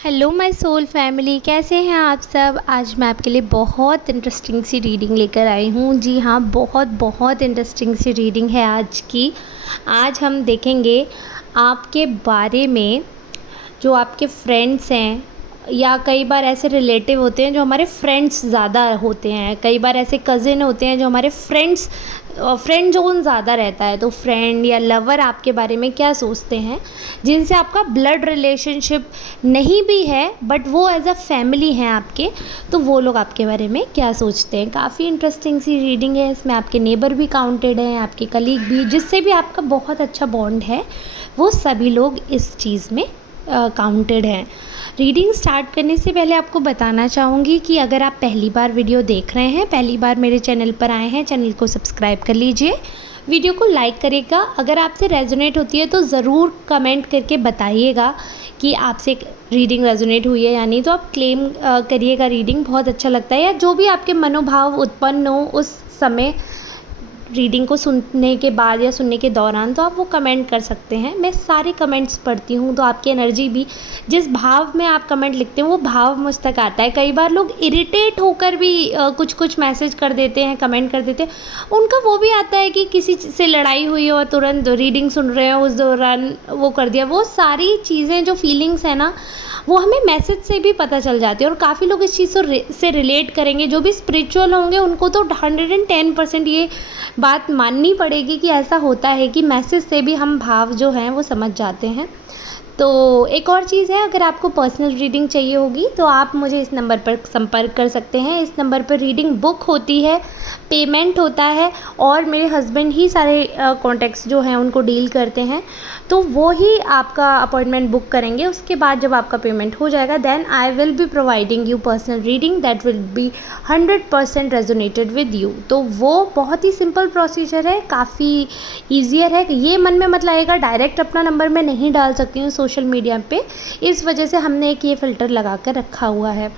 Hello my soul family, कैसे हैं आप सब। आज मैं आपके लिए बहुत इंटरेस्टिंग सी रीडिंग लेकर आई हूँ। जी हाँ, बहुत बहुत इंटरेस्टिंग सी रीडिंग है आज की। आज हम देखेंगे आपके बारे में, जो आपके फ्रेंड्स हैं या कई बार ऐसे रिलेटिव होते हैं जो हमारे फ्रेंड्स ज़्यादा होते हैं, कई बार ऐसे कज़िन होते हैं जो हमारे फ्रेंड जोन ज़्यादा रहता है। तो फ्रेंड या लवर आपके बारे में क्या सोचते हैं, जिनसे आपका ब्लड रिलेशनशिप नहीं भी है बट वो एज अ फैमिली हैं आपके, तो वो लोग आपके बारे में क्या सोचते हैं। काफ़ी इंटरेस्टिंग सी रीडिंग है। इसमें आपके नेबर भी काउंटेड हैं, आपके कलीग भी, जिससे भी आपका बहुत अच्छा बॉन्ड है, वो सभी लोग इस चीज़ में काउंटेड हैं। रीडिंग स्टार्ट करने से पहले आपको बताना चाहूँगी कि अगर आप पहली बार वीडियो देख रहे हैं, पहली बार मेरे चैनल पर आए हैं, चैनल को सब्सक्राइब कर लीजिए, वीडियो को लाइक करिएगा। अगर आपसे रेजोनेट होती है तो ज़रूर कमेंट करके बताइएगा कि आपसे रीडिंग रेजोनेट हुई है या नहीं। तो आप क्लेम करिएगा, रीडिंग बहुत अच्छा लगता है, या जो भी आपके मनोभाव उत्पन्न हो उस समय रीडिंग को सुनने के बाद या सुनने के दौरान, तो आप वो कमेंट कर सकते हैं। मैं सारे कमेंट्स पढ़ती हूँ, तो आपकी एनर्जी भी, जिस भाव में आप कमेंट लिखते हैं वो भाव मुझ तक आता है। कई बार लोग इरिटेट होकर भी कुछ कुछ मैसेज कर देते हैं, कमेंट कर देते हैं, उनका वो भी आता है कि किसी से लड़ाई हुई हो और तुरंत रीडिंग सुन रहे हो उस दौरान वो कर दिया। वो सारी चीज़ें जो फीलिंग्स हैं ना, वो हमें मैसेज से भी पता चल जाती है। और काफ़ी लोग इस चीज़ से रिलेट करेंगे। जो भी स्पिरिचुअल होंगे उनको तो 110% ये बात माननी पड़ेगी कि ऐसा होता है कि मैसेज से भी हम भाव जो हैं वो समझ जाते हैं। तो एक और चीज़ है, अगर आपको पर्सनल रीडिंग चाहिए होगी तो आप मुझे इस नंबर पर संपर्क कर सकते हैं। इस नंबर पर रीडिंग बुक होती है, पेमेंट होता है, और मेरे हस्बैंड ही सारे कॉन्टैक्ट्स जो हैं उनको डील करते हैं, तो वो ही आपका अपॉइंटमेंट बुक करेंगे। उसके बाद जब आपका पेमेंट हो जाएगा, then I will be providing you personal reading that will be 100% resonated with you. तो वो बहुत ही सिंपल प्रोसीजर है, काफ़ी ईजियर है। ये मन में मत लाइएगा डायरेक्ट अपना नंबर मैं नहीं डाल सकती हूँ सोशल मीडिया पे, इस वजह से हमने एक ये फ़िल्टर लगा कर रखा हुआ है।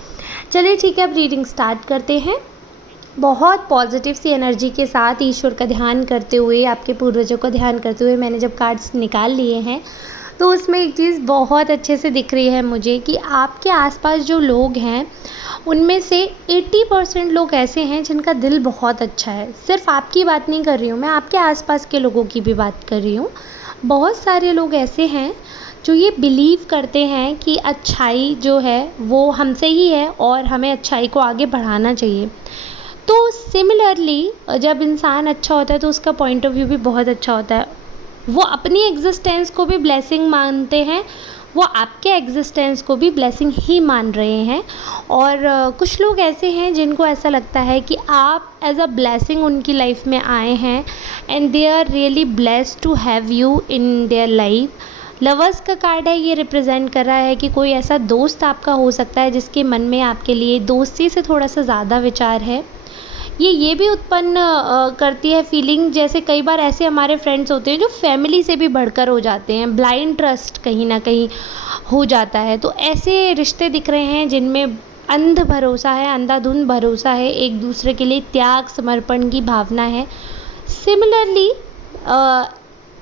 चलिए ठीक है, अब रीडिंग स्टार्ट करते हैं। बहुत पॉजिटिव सी एनर्जी के साथ, ईश्वर का ध्यान करते हुए, आपके पूर्वजों का ध्यान करते हुए मैंने जब कार्ड्स निकाल लिए हैं, तो उसमें एक चीज़ बहुत अच्छे से दिख रही है मुझे कि आपके आसपास जो लोग हैं उनमें से 80% लोग ऐसे हैं जिनका दिल बहुत अच्छा है। सिर्फ आपकी बात नहीं कर रही हूँ मैं, आपके आसपास के लोगों की भी बात कर रही हूँ। बहुत सारे लोग ऐसे हैं जो ये बिलीव करते हैं कि अच्छाई जो है वो हमसे ही है और हमें अच्छाई को आगे बढ़ाना चाहिए। तो सिमिलरली जब इंसान अच्छा होता है तो उसका पॉइंट ऑफ व्यू भी बहुत अच्छा होता है। वो अपनी एग्जिस्टेंस को भी ब्लेसिंग मानते हैं, वो आपके एग्जिस्टेंस को भी ब्लेसिंग ही मान रहे हैं। और कुछ लोग ऐसे हैं जिनको ऐसा लगता है कि आप एज अ ब्लेसिंग उनकी लाइफ में आए हैं, and they are really blessed to have you in their life. Lovers का कार्ड है, ये रिप्रेजेंट कर रहा है कि कोई ऐसा दोस्त आपका हो सकता है जिसके मन में आपके लिए दोस्ती से थोड़ा सा ज़्यादा विचार है। ये भी उत्पन्न करती है फीलिंग, जैसे कई बार ऐसे हमारे फ्रेंड्स होते हैं जो फैमिली से भी बढ़कर हो जाते हैं, ब्लाइंड ट्रस्ट कहीं ना कहीं हो जाता है। तो ऐसे रिश्ते दिख रहे हैं जिनमें अंध भरोसा है, अंधाधुंध भरोसा है, एक दूसरे के लिए त्याग समर्पण की भावना है। सिमिलरली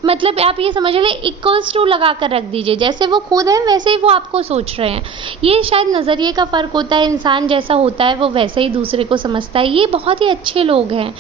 मतलब आप ये समझ लें, इक्वल्स टू लगा कर रख दीजिए, जैसे वो खुद हैं वैसे ही वो आपको सोच रहे हैं। ये शायद नज़रिए का फ़र्क होता है, इंसान जैसा होता है वो वैसे ही दूसरे को समझता है। ये बहुत ही अच्छे लोग हैं,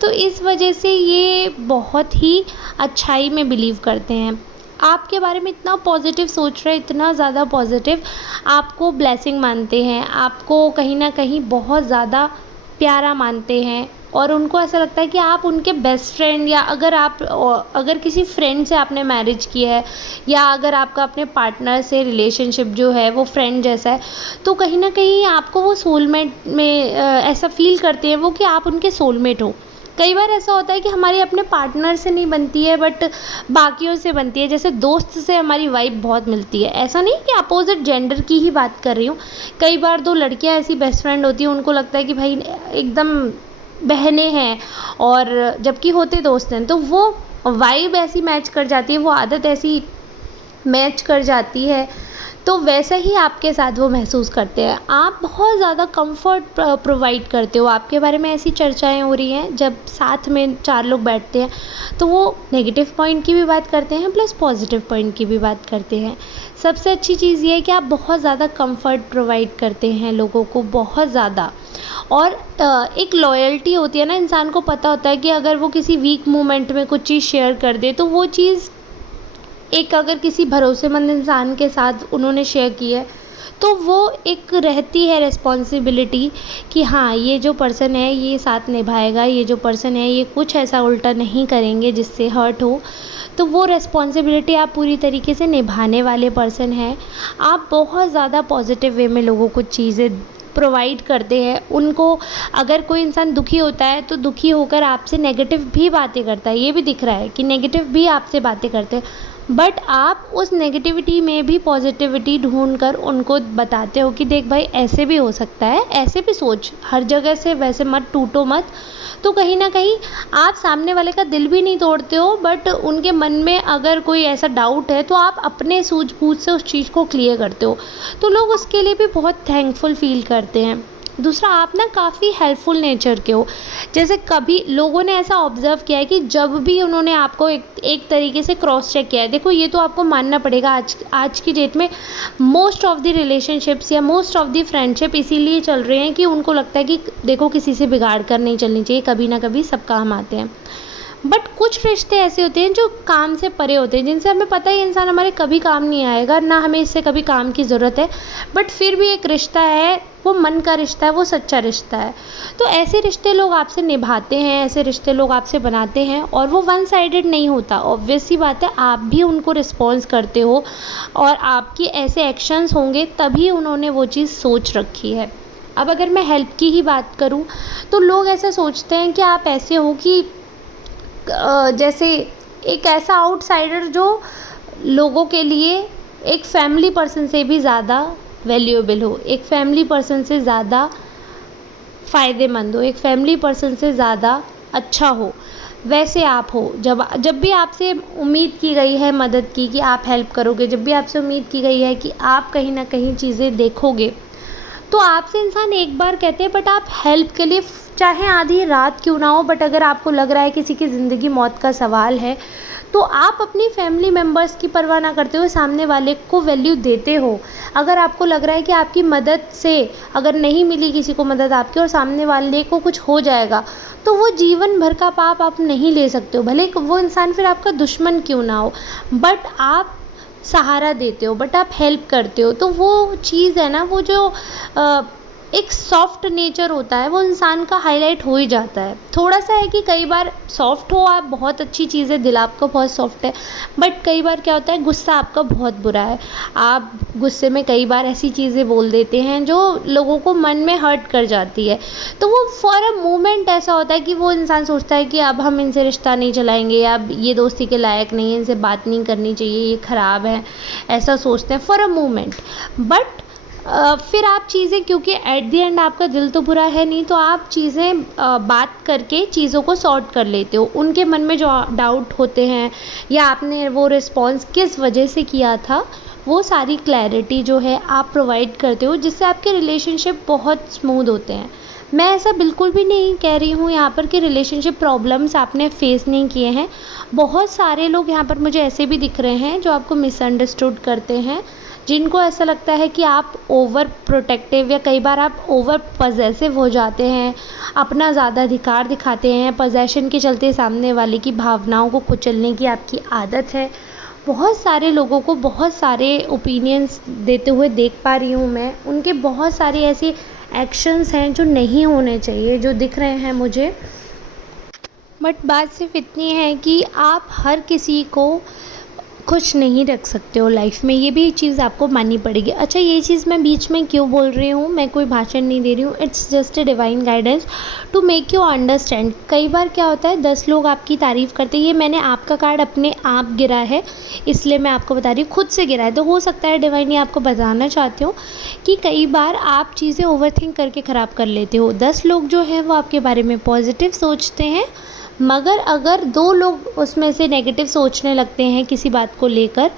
तो इस वजह से ये बहुत ही अच्छाई में बिलीव करते हैं। आपके बारे में इतना पॉजिटिव सोच रहे हैं, इतना ज़्यादा पॉजिटिव, आपको ब्लेसिंग मानते हैं, आपको कहीं ना कहीं बहुत ज़्यादा प्यारा मानते हैं, और उनको ऐसा लगता है कि आप उनके बेस्ट फ्रेंड, या अगर किसी फ्रेंड से आपने मैरिज किया है, या अगर आपका अपने पार्टनर से रिलेशनशिप जो है वो फ्रेंड जैसा है, तो कहीं ना कहीं आपको वो सोलमेट में ऐसा फील करते हैं वो कि आप उनके सोलमेट हो। कई बार ऐसा होता है कि हमारी अपने पार्टनर से नहीं बनती है बट बाकियों से बनती है, जैसे दोस्त से हमारी वाइब बहुत मिलती है। ऐसा नहीं कि अपोजिट जेंडर की ही बात कर रही हूँ, कई बार दो लड़कियाँ ऐसी बेस्ट फ्रेंड होती हैं, उनको लगता है कि भाई एकदम बहनें हैं, और जबकि होते दोस्त हैं, तो वो वाइब ऐसी मैच कर जाती है, वो आदत ऐसी मैच कर जाती है। तो वैसा ही आपके साथ वो महसूस करते हैं। आप बहुत ज़्यादा कंफर्ट प्रोवाइड करते हो। आपके बारे में ऐसी चर्चाएँ हो रही हैं, जब साथ में 4 लोग बैठते हैं तो वो नेगेटिव पॉइंट की भी बात करते हैं प्लस पॉजिटिव पॉइंट की भी बात करते हैं। सबसे अच्छी चीज़ ये है कि आप बहुत ज़्यादा कंफर्ट प्रोवाइड करते हैं लोगों को, बहुत ज़्यादा। और एक लॉयल्टी होती है ना, इंसान को पता होता है कि अगर वो किसी वीक मोमेंट में कुछ चीज़ शेयर कर दे तो वो चीज़ एक, अगर किसी भरोसेमंद इंसान के साथ उन्होंने शेयर की है तो वो एक रहती है रिस्पॉन्सिबिलिटी कि हाँ, ये जो पर्सन है ये साथ निभाएगा, ये जो पर्सन है ये कुछ ऐसा उल्टा नहीं करेंगे जिससे हर्ट हो। तो वो रिस्पॉन्सिबिलिटी आप पूरी तरीके से निभाने वाले पर्सन हैं। आप बहुत ज़्यादा पॉजिटिव वे में लोगों को चीज़ें प्रोवाइड करते हैं। उनको, अगर कोई इंसान दुखी होता है तो दुखी होकर आपसे नेगेटिव भी बातें करता है, ये भी दिख रहा है कि नेगेटिव भी आपसे बातें करते हैं, बट आप उस नेगेटिविटी में भी पॉजिटिविटी ढूंढ कर उनको बताते हो कि देख भाई, ऐसे भी हो सकता है, ऐसे भी सोच, हर जगह से वैसे मत टूटो मत। तो कहीं ना कहीं आप सामने वाले का दिल भी नहीं तोड़ते हो, बट उनके मन में अगर कोई ऐसा डाउट है तो आप अपने सूझबूझ से उस चीज़ को क्लियर करते हो, तो लोग उसके लिए भी बहुत थैंकफुल फील करते हैं। दूसरा, आप ना काफ़ी हेल्पफुल नेचर के हो। जैसे कभी लोगों ने ऐसा ऑब्ज़र्व किया है कि जब भी उन्होंने आपको एक तरीके से क्रॉस चेक किया है, देखो ये तो आपको मानना पड़ेगा, आज की डेट में मोस्ट ऑफ़ द रिलेशनशिप्स या मोस्ट ऑफ़ द फ्रेंडशिप इसीलिए चल रहे हैं कि उनको लगता है कि देखो, किसी से बिगाड़ कर नहीं चलनी चाहिए, कभी ना कभी सब काम आते हैं। बट कुछ रिश्ते ऐसे होते हैं जो काम से परे होते हैं, जिनसे हमें पता है इंसान हमारे कभी काम नहीं आएगा, ना हमें इससे कभी काम की ज़रूरत है, बट फिर भी एक रिश्ता है, वो मन का रिश्ता है, वो सच्चा रिश्ता है। तो ऐसे रिश्ते लोग आपसे निभाते हैं, ऐसे रिश्ते लोग आपसे बनाते हैं, और वो वन साइडेड नहीं होता। ऑब्वियस सी बात है, आप भी उनको रिस्पॉन्स करते हो और आपकी ऐसे एक्शंस होंगे तभी उन्होंने वो चीज़ सोच रखी है। अब अगर मैं हेल्प की ही बात करूँ तो लोग ऐसा सोचते हैं कि आप ऐसे हो कि जैसे एक ऐसा आउटसाइडर जो लोगों के लिए एक फैमिली पर्सन से भी ज़्यादा वैल्यूएबल हो, एक फैमिली पर्सन से ज़्यादा फ़ायदेमंद हो, एक फैमिली पर्सन से ज़्यादा अच्छा हो, वैसे आप हो। जब भी आपसे उम्मीद की गई है मदद की कि आप हेल्प करोगे, जब भी आपसे उम्मीद की गई है कि आप कहीं ना कहीं चीज़ें देखोगे, तो आपसे इंसान एक बार कहते हैं, बट आप हेल्प के लिए चाहे आधी रात क्यों ना हो, बट अगर आपको लग रहा है किसी की ज़िंदगी मौत का सवाल है, तो आप अपनी फैमिली मेम्बर्स की परवाह ना करते हुए सामने वाले को वैल्यू देते हो। अगर आपको लग रहा है कि आपकी मदद से, अगर नहीं मिली किसी को मदद आपकी और सामने वाले को कुछ हो जाएगा, तो वो जीवन भर का पाप आप नहीं ले सकते हो, भले वो इंसान फिर आपका दुश्मन क्यों ना हो, बट आप सहारा देते हो, बट आप हेल्प करते हो। तो वो चीज़ है ना, वो जो एक सॉफ्ट नेचर होता है वो इंसान का हाईलाइट हो ही जाता है। थोड़ा सा है कि कई बार सॉफ्ट हो आप, बहुत अच्छी चीज़ है, दिल आपका बहुत सॉफ्ट है, बट कई बार क्या होता है, गुस्सा आपका बहुत बुरा है। आप गुस्से में कई बार ऐसी चीज़ें बोल देते हैं जो लोगों को मन में हर्ट कर जाती है। तो वो फॉर अ मोमेंट ऐसा होता है कि वो इंसान सोचता है कि अब हम इनसे रिश्ता नहीं चलाएंगे, अब ये दोस्ती के लायक नहीं है, इनसे बात नहीं करनी चाहिए, ये ख़राब है, ऐसा सोचते हैं फॉर अ मोमेंट। बट फिर आप चीज़ें, क्योंकि एट द एंड आपका दिल तो बुरा है नहीं, तो आप चीज़ें बात करके चीज़ों को सॉर्ट कर लेते हो। उनके मन में जो डाउट होते हैं या आपने वो रिस्पॉन्स किस वजह से किया था, वो सारी क्लैरिटी जो है आप प्रोवाइड करते हो, जिससे आपके रिलेशनशिप बहुत स्मूथ होते हैं। मैं ऐसा बिल्कुल भी नहीं कह रही हूँ यहाँ पर कि रिलेशनशिप प्रॉब्लम्स आपने फेस नहीं किए हैं। बहुत सारे लोग यहाँ पर मुझे ऐसे भी दिख रहे हैं जो आपको मिसअंडरस्टूड करते हैं, जिनको ऐसा लगता है कि आप ओवर प्रोटेक्टिव या कई बार आप ओवर पजेसिव हो जाते हैं, अपना ज़्यादा अधिकार दिखाते हैं, पजेशन के चलते सामने वाले की भावनाओं को कुचलने की आपकी आदत है। बहुत सारे लोगों को बहुत सारे ओपिनियंस देते हुए देख पा रही हूँ मैं, उनके बहुत सारे ऐसे एक्शंस हैं जो नहीं होने चाहिए, जो दिख रहे हैं मुझे। बट बात सिर्फ इतनी है कि आप हर किसी को खुश नहीं रख सकते हो लाइफ में, ये भी चीज़ आपको माननी पड़ेगी। अच्छा, ये चीज़ मैं बीच में क्यों बोल रही हूँ, मैं कोई भाषण नहीं दे रही हूँ, it's just a divine guidance to make you understand. कई बार क्या होता है, 10 लोग आपकी तारीफ़ करते हैं, ये मैंने आपका कार्ड अपने आप गिरा है इसलिए मैं आपको बता रही हूँ, खुद से गिरा है, तो हो सकता है डिवाइन ये आपको बताना चाहते हो कि कई बार आप चीज़ें ओवरथिंक करके ख़राब कर लेते हो। 10 लोग जो है वो आपके बारे में पॉजिटिव सोचते हैं, मगर अगर 2 लोग उसमें से नेगेटिव सोचने लगते हैं किसी बात को लेकर,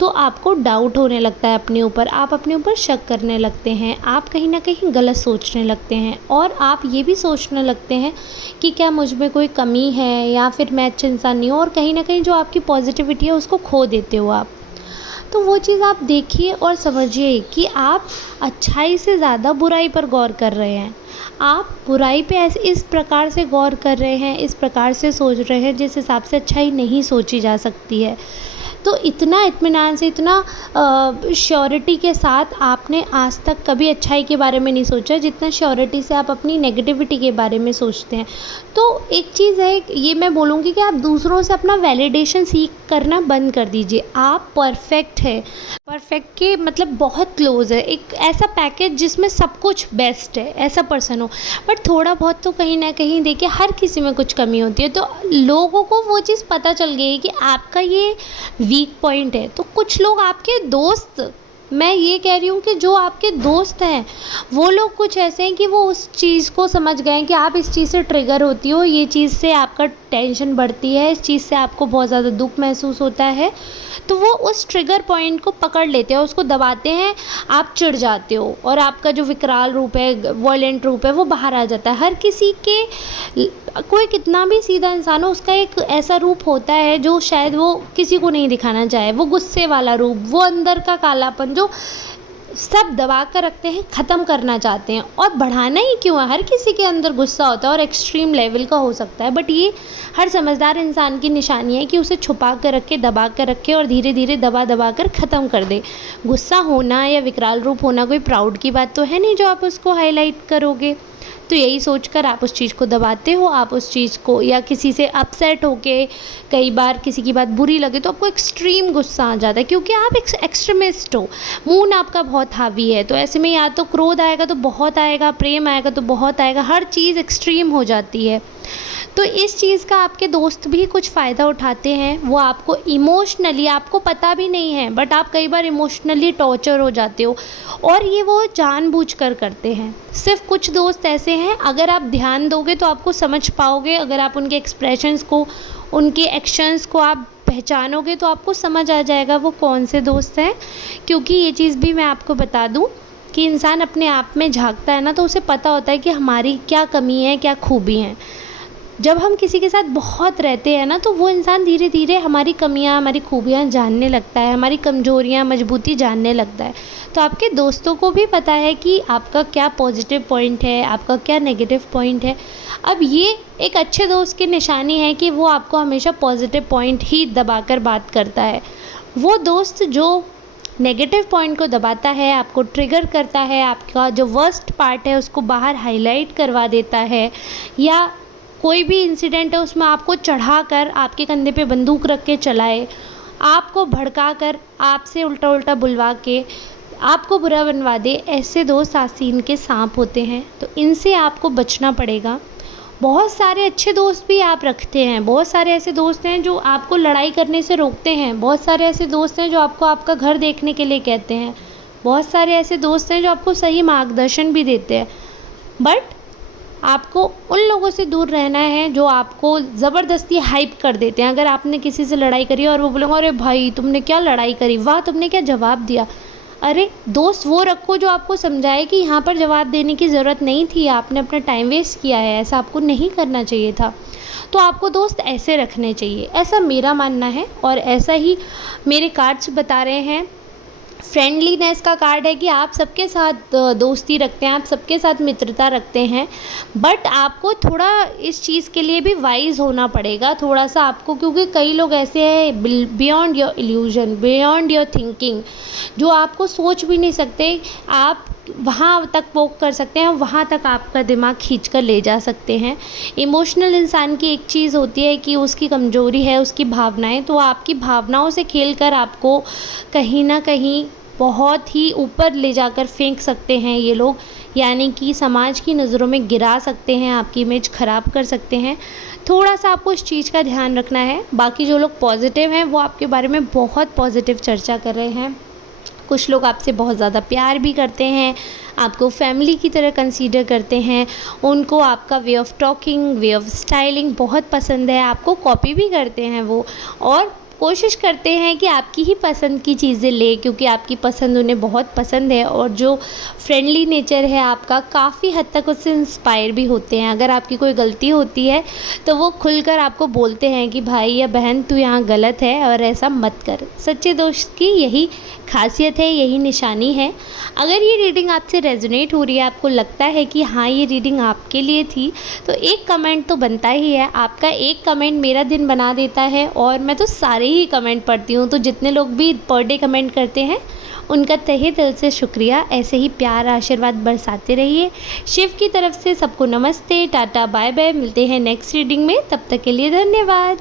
तो आपको डाउट होने लगता है अपने ऊपर, आप अपने ऊपर शक करने लगते हैं, आप कहीं न कहीं गलत सोचने लगते हैं और आप ये भी सोचने लगते हैं कि क्या मुझ में कोई कमी है या फिर मैं अच्छा इंसान नहीं हूँ, और कहीं न कहीं जो आपकी पॉज़िटिविटी है उसको खो देते हो आप। तो वो चीज़ आप देखिए और समझिए कि आप अच्छाई से ज़्यादा बुराई पर गौर कर रहे हैं। आप बुराई पे ऐसे इस प्रकार से गौर कर रहे हैं, इस प्रकार से सोच रहे हैं जिस हिसाब से अच्छाई नहीं सोची जा सकती है। तो इतना इत्मीनान से, इतना श्योरिटी के साथ आपने आज तक कभी अच्छाई के बारे में नहीं सोचा जितना श्योरिटी से आप अपनी नेगेटिविटी के बारे में सोचते हैं। तो एक चीज़ है, ये मैं बोलूँगी कि आप दूसरों से अपना वैलिडेशन सीख करना बंद कर दीजिए। आप परफेक्ट है, परफेक्ट के मतलब बहुत क्लोज़ है, एक ऐसा पैकेज जिसमें सब कुछ बेस्ट है, ऐसा पर्सन हो। बट थोड़ा बहुत तो कहीं ना कहीं देखिए हर किसी में कुछ कमी होती है, तो लोगों को वो चीज़ पता चल गई है कि आपका ये वीक पॉइंट है। तो कुछ लोग आपके दोस्त, मैं ये कह रही हूँ कि जो आपके दोस्त हैं वो लोग कुछ ऐसे हैं कि वो उस चीज़ को समझ गए हैं कि आप इस चीज़ से ट्रिगर होती हो, ये चीज़ से आपका टेंशन बढ़ती है, इस चीज़ से आपको बहुत ज़्यादा दुख महसूस होता है, तो वो उस ट्रिगर पॉइंट को पकड़ लेते हैं, उसको दबाते हैं, आप चिढ़ जाते हो और आपका जो विकराल रूप है, वॉयलेंट रूप है, वो बाहर आ जाता है। हर किसी के, कोई कितना भी सीधा इंसान हो उसका एक ऐसा रूप होता है जो शायद वो किसी को नहीं दिखाना चाहे, वो गुस्से वाला रूप, वो अंदर का कालापन जो सब दबा कर रखते हैं, ख़त्म करना चाहते हैं। और बढ़ाना ही क्यों है, हर किसी के अंदर गुस्सा होता है और एक्सट्रीम लेवल का हो सकता है, बट ये हर समझदार इंसान की निशानी है कि उसे छुपा कर रखे, दबा कर रखे और धीरे धीरे दबा दबा कर ख़त्म कर दे। गुस्सा होना या विकराल रूप होना कोई प्राउड की बात तो है नहीं जो आप उसको हाईलाइट करोगे। तो यही सोचकर आप उस चीज़ को दबाते हो, आप उस चीज़ को, या किसी से अपसेट होके कई बार किसी की बात बुरी लगे तो आपको एक्सट्रीम गुस्सा आ जाता है, क्योंकि आप एक एक्सट्रीमिस्ट हो, मून आपका बहुत हावी है। तो ऐसे में या तो क्रोध आएगा तो बहुत आएगा, प्रेम आएगा तो बहुत आएगा, हर चीज़ एक्सट्रीम हो जाती है। तो इस चीज़ का आपके दोस्त भी कुछ फ़ायदा उठाते हैं, वो आपको इमोशनली, आपको पता भी नहीं है बट आप कई बार इमोशनली टॉर्चर हो जाते हो, और ये वो जानबूझकर करते हैं। सिर्फ कुछ दोस्त ऐसे हैं, अगर आप ध्यान दोगे तो आपको समझ पाओगे, अगर आप उनके एक्सप्रेशंस को, उनके एक्शंस को आप पहचानोगे तो आपको समझ आ जाएगा वो कौन से दोस्त हैं। क्योंकि ये चीज़ भी मैं आपको बता दूँ कि इंसान अपने आप में झांकता है ना, तो उसे पता होता है कि हमारी क्या कमी है, क्या खूबी हैं। जब हम किसी के साथ बहुत रहते हैं ना, तो वो इंसान धीरे धीरे हमारी कमियां, हमारी खूबियां जानने लगता है, हमारी कमजोरियां, मजबूती जानने लगता है। तो आपके दोस्तों को भी पता है कि आपका क्या पॉजिटिव पॉइंट है, आपका क्या नेगेटिव पॉइंट है। अब ये एक अच्छे दोस्त की निशानी है कि वो आपको हमेशा पॉजिटिव पॉइंट ही दबाकर बात करता है। वो दोस्त जो नेगेटिव पॉइंट को दबाता है, आपको ट्रिगर करता है, आपका जो वर्स्ट पार्ट है उसको बाहर हाईलाइट करवा देता है, या कोई भी इंसिडेंट है उसमें आपको चढ़ाकर आपके कंधे पे बंदूक रख के चलाए, आपको भड़का कर, आपसे उल्टा उल्टा बुलवा के आपको बुरा बनवा दे, ऐसे दोस्त आसीन के सांप होते हैं। तो इनसे आपको बचना पड़ेगा। बहुत सारे अच्छे दोस्त भी आप रखते हैं, बहुत सारे ऐसे दोस्त हैं जो आपको लड़ाई करने से रोकते हैं, बहुत सारे ऐसे दोस्त हैं जो आपको आपका घर देखने के लिए कहते हैं, बहुत सारे ऐसे दोस्त हैं जो आपको सही मार्गदर्शन भी देते हैं। बट आपको उन लोगों से दूर रहना है जो आपको ज़बरदस्ती हाइप कर देते हैं। अगर आपने किसी से लड़ाई करी और वो बोलेंगे अरे भाई तुमने क्या लड़ाई करी, वाह तुमने क्या जवाब दिया। अरे दोस्त वो रखो जो आपको समझाए कि यहाँ पर जवाब देने की ज़रूरत नहीं थी, आपने अपना टाइम वेस्ट किया है, ऐसा आपको नहीं करना चाहिए था। तो आपको दोस्त ऐसे रखने चाहिए, ऐसा मेरा मानना है और ऐसा ही मेरे कार्ड्स बता रहे हैं। फ्रेंडलीनेस का कार्ड है कि आप सबके साथ दोस्ती रखते हैं, आप सबके साथ मित्रता रखते हैं, बट आपको थोड़ा इस चीज़ के लिए भी वाइज होना पड़ेगा थोड़ा सा आपको, क्योंकि कई लोग ऐसे हैं beyond your illusion, beyond your thinking, जो आपको सोच भी नहीं सकते, आप वहाँ तक पोक कर सकते हैं, वहाँ तक आपका दिमाग खींच कर ले जा सकते हैं। इमोशनल इंसान की एक चीज़ होती है कि उसकी कमज़ोरी है उसकी भावनाएं, तो आपकी भावनाओं से खेलकर आपको कहीं ना कहीं बहुत ही ऊपर ले जाकर फेंक सकते हैं ये लोग, यानी कि समाज की नज़रों में गिरा सकते हैं, आपकी इमेज ख़राब कर सकते हैं। थोड़ा सा आपको इस चीज़ का ध्यान रखना है। बाकी जो लोग पॉजिटिव हैं वो आपके बारे में बहुत पॉजिटिव चर्चा कर रहे हैं, कुछ लोग आपसे बहुत ज़्यादा प्यार भी करते हैं, आपको फैमिली की तरह कंसीडर करते हैं, उनको आपका way of talking, way of styling बहुत पसंद है, आपको कॉपी भी करते हैं वो, और कोशिश करते हैं कि आपकी ही पसंद की चीज़ें लें, क्योंकि आपकी पसंद उन्हें बहुत पसंद है और जो फ्रेंडली नेचर है आपका काफ़ी हद तक उससे इंस्पायर भी होते हैं। अगर आपकी कोई गलती होती है तो वो खुलकर आपको बोलते हैं कि भाई या बहन तू यहाँ गलत है और ऐसा मत कर। सच्चे दोस्त की यही खासियत है, यही निशानी है। अगर ये रीडिंग आपसे रेजोनेट हो रही है, आपको लगता है कि हाँ ये रीडिंग आपके लिए थी, तो एक कमेंट तो बनता ही है। आपका एक कमेंट मेरा दिन बना देता है और मैं तो सारे ही कमेंट पढ़ती हूँ। तो जितने लोग भी पर डे कमेंट करते हैं उनका तहे दिल से शुक्रिया। ऐसे ही प्यार आशीर्वाद बरसाते रहिए। शिव की तरफ से सबको नमस्ते, टाटा, बाय बाय। मिलते हैं नेक्स्ट रीडिंग में, तब तक के लिए धन्यवाद।